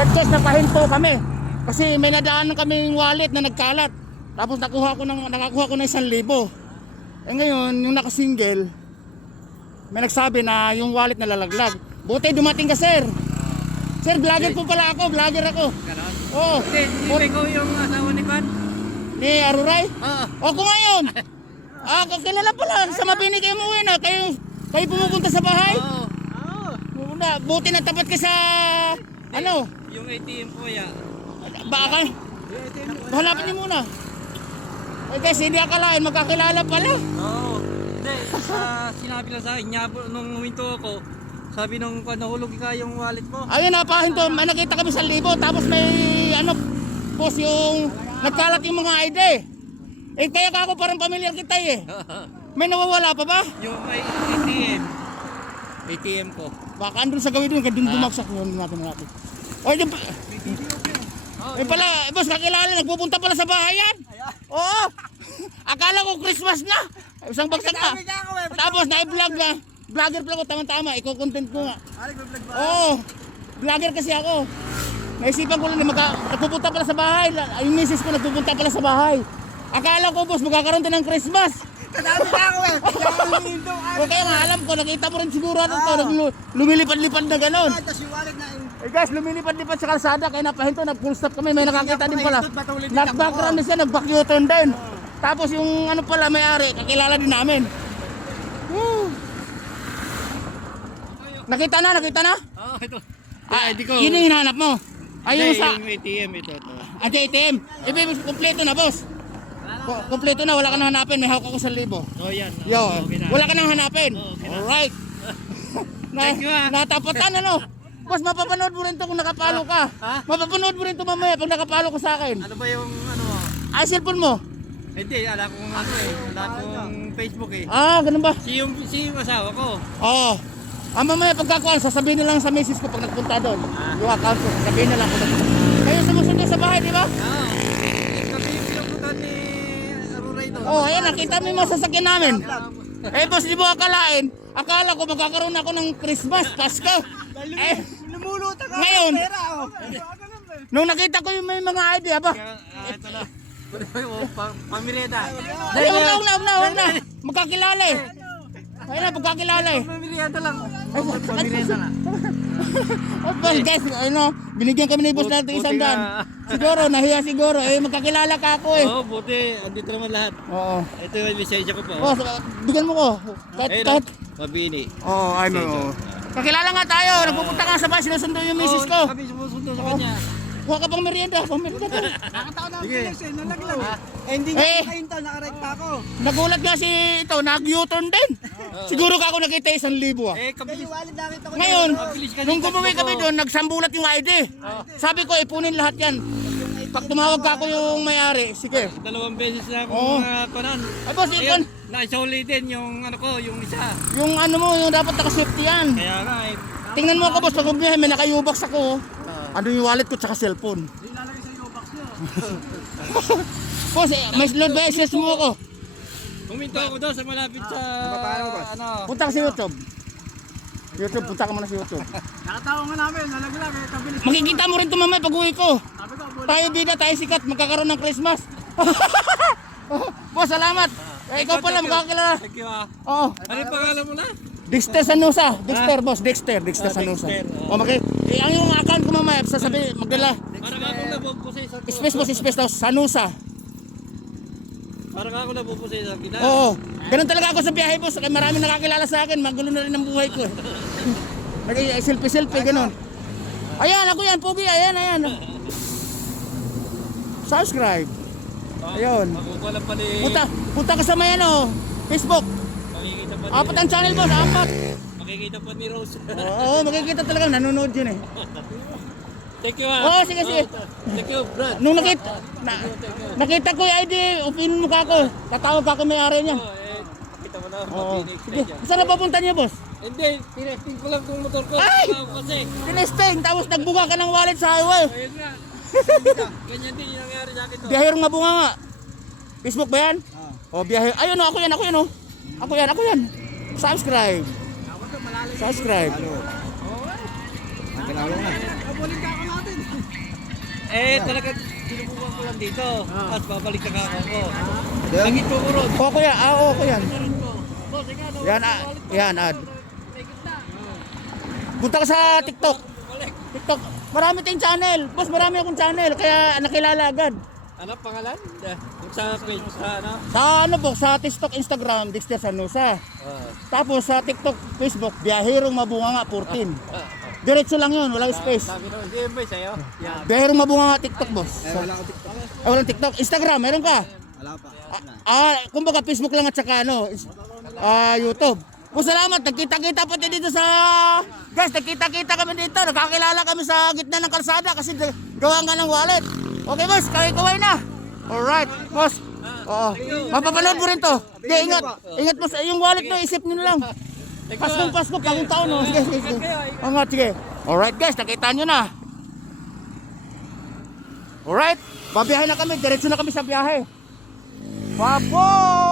Worst case, napahinto kami. Kasi may nadaanan kaming wallet na nagkalat. Tapos nakakuha ko ng 1,000. Eh ngayon, yung nakasingle, may nagsabi na yung wallet nalalaglag. Buti dumating ka, sir. Sir, vlogger po pala ako, vlogger ako. Ganon? Oo. Hindi ko yung asawa ni Pan. Ni Aruray? Oo. O kung ngayon. Kakilala pala. Sa Mabini kayo umuwi na. Kayo pumupunta sa bahay? Oo. Buti na tapat ka sa... Ano? Yung ATM po ya. Baka? Hanapin niyo muna. Eh guys, hindi akalain magkakilala pala. Oo. Hindi, sinabi lang sa akin, nung huminto ako, sabi nung nahulog ka yung wallet mo. Ayun, napahinto. May nakita kami 1,000. Tapos may ano, boss, yung nagkalat yung mga ID. Eh kaya ka ako parang pamilyar kita eh. May nawawala pa ba? Yung may ATM ko. Baka andun sa gawin doon, kaya doon bumagsak yun natin. O, yun pa. Eh pala, boss, kakilala, nagpupunta pala sa bahay yan. Oo. Akala ko Christmas na. Isang bagsak na. Tapos na-vlog na. Vlogger pala ko, tama-tama. Iko-content ko nga. Oo. Vlogger kasi ako. Naisipan ko lang na nagpupunta pala sa bahay. Yung misis ko nagpupunta pala sa bahay. Akala ko, boss, magkakaroon tayo ng Christmas. Kadami na ako eh. O kaya nga alam ko, nakita mo rin siguro ano to, lumilipad-lipad na gano'n. Tapos yung wallet na yung... Eh guys, lumilipad-lipad sa kalsada, kaya napahinto, nag-full stop kami, may nakakita din pala. Nag-background din siya, nag-back-U-turn din. Tapos yung ano pala, may-ari, kakilala din namin. Woo. Nakita na? Oo, ito. ID ko. Yun yung hinahanap mo? Ayun sa... Yung ATM, ito. ATM. Ibig kompleto na, boss. Kompleto na, wala ka nang hanapin, may hawak ako 1,000. Oh, yan. Yo, Okay na. wala ka nang hanapin. Okay na. Alright. Thank you, ah. Natapatan ano? Boss, mapapanood mo rin to kung nakapalo ka. Ha? Mapapanood mo rin to mamaya pag nakapalo ka sa akin. Ano ba yung ano mo? Ay, cellphone mo. Hindi, alam kong ano eh. Alam kong Facebook eh. Ganun ba? Si yung asawa ko. Oo. Mamaya pagkakuan, sasabihin na lang sa misis ko pag nagpunta doon. Yung account ko, sasabihin na lang kung nagpunta. Kayo sumusunod sa bahay, di ba? Oo. Kami yung pinupuntan ni Aruray doon. Ayan, nakita mo yung mga sasakyan namin. Eh, boss, di mo akalain? Akala ko magkakaroon ako ng Christmas, Pasko. Eh, Lumulutan ka ngayon, ng pera oh. nung nakita ko yung may mga idea ba? Ito na. Pamireda. Ay, huwag na. Magkakilala eh. Ayun na, pagkakilala eh. Pamireda lang. Pamireda na. Well, guys, binigyan kami ni boss natin Buti 100. na. Siguro, nahiya siguro. Magkakilala ka ako eh. Oo, buti. Andito naman lahat. Oo. Ito yung lisensya ko po. Oh, bigyan mo ko. Kahit. Mabini. Oo, ano. Kakilala nga tayo. Nagpupunta ka sa bahay, sinusundo yung misis ko. Kami sumusunod sa kanya. Kuha ka pang merienda. Nakataon ako Sige. Felix eh, nalaglag eh. Eh hindi nga Eh. nakahinto, nakarekta ako. Nagulat nga si ito, nag-U-turn din. Siguro ka ako nakita 1,000 ah. Eh, Eh kabilis. yung wallet nakita ko. Ngayon, Mabilis ka nung dito, gumuwi kami Bobo. doon, nagsambulat yung ID. Sabi ko, ipunin lahat yan. Pag tumawag ka ako yung may-ari, sige. Dalawang beses na Oo. akong kanan. Ay boss, Ayun, naisuli din yung ano ko, yung isa. yung ano mo, yung dapat naka-safety yan. Kaya nga eh. Tingnan mo ako boss, pag bumiyahe, may nakayubaks ako. Ano yung wallet ko tsaka cellphone. Ilalagay sa iyo box niyo. Boss, may load ba? SS mo ako. Puminto ako doon sa malapit sa ano. Punta ka sa YouTube. Punta ka muna sa YouTube. Nakatawa nga namin, nalaglag eh. Kabilis. Makikita mo rin ito mamaya pag uwi ko. Sabi ko, Tayo bida, tayo sikat, magkakaroon ng Christmas. Boss, salamat. Ikaw pala, magkakilala. Thank you ah. Oo. Ano yung pangalan mo na? Dexter Sanusa. Dexter, boss. Dexter Sanusa. Dexter, O, ang yung account ko mamaya, sasabi, magdala. Parang ako nabubusay sa Space, boss, space daw. Sanusa. Parang ako nabubusay sa kita. Oo. Ganun talaga ako sa biyahe, boss. Kaya marami nakakilala sa akin. Magulo na rin ang buhay ko. Selfie, ganun. Ayan, ako yan, Pogi. Ayan. Subscribe. Ayun. Makukuha pa ni... Punta ka sa may Facebook. Makikita pa ni... Apat ang channel, boss. Apat. Makikita pa ni Rose. Oo, makikita talaga. Nanonood yun eh. Thank you ah. Oo, sige. Thank you, Brad. Nung nakita ko yung ID, upinin mo ka ako. Tatawag ka ako may-ari niya. Nakita mo na, Oo. mabinig. Sige, saan na papunta niya, boss? Hindi, tinesting ko lang itong motor ko. Ay! Ako kasi. Tinesting, tapos nagbuga ka ng wallet sa highway. Ayun nga. Ganyan din yung nangyari sa akin to. Biyahero nga bunga nga. Facebook ba yan? O, biyahero. Ayun o, ako yan. Ako yan. Subscribe. Kilala na. Kabuling ka ako natin. Talaga sinubukan ko lang dito. Tapos babalik na ako ko. Lagi ko ron. Oo kuya, oo kuya. Boss, ikaw daw. Yan, yan ad. Punta ka sa TikTok. TikTok. Marami tayong channel. Boss, marami akong channel. Kaya nakilala agad. Ano pangalan? Sa page, sa ano? Sa ano po, sa TikTok, Instagram, Dexter Sanusa. Tapos sa TikTok, Facebook, Biyahirong Mabunganga 14. Diretso lang yun, walang space. Sabi nun, hindi ba sa'yo? Yan. Biyahirong Mabunganga TikTok, boss. Wala ko TikTok. Walang TikTok. Instagram, meron ka? Wala pa. Kumbaga Facebook lang at saka ano, YouTube. Po salamat, nagkita-kita pati dito sa... Guys, nagkita-kita kami dito. Nagkakilala kami sa gitna ng kalsada kasi gawa nga ng wallet. Okay, boss, kaway-kaway na. Alright, boss. Oo. Mapapanood mo rin to. Di, ingat. Ingat mo sa yung wallet mo, isip nyo lang. Pasko, bagong taon. Oh. Sige, sige. Angat, sige. Alright, guys, nakita nyo na. Alright, babiyahe na kami. Diretso na kami sa biyahe. Papo!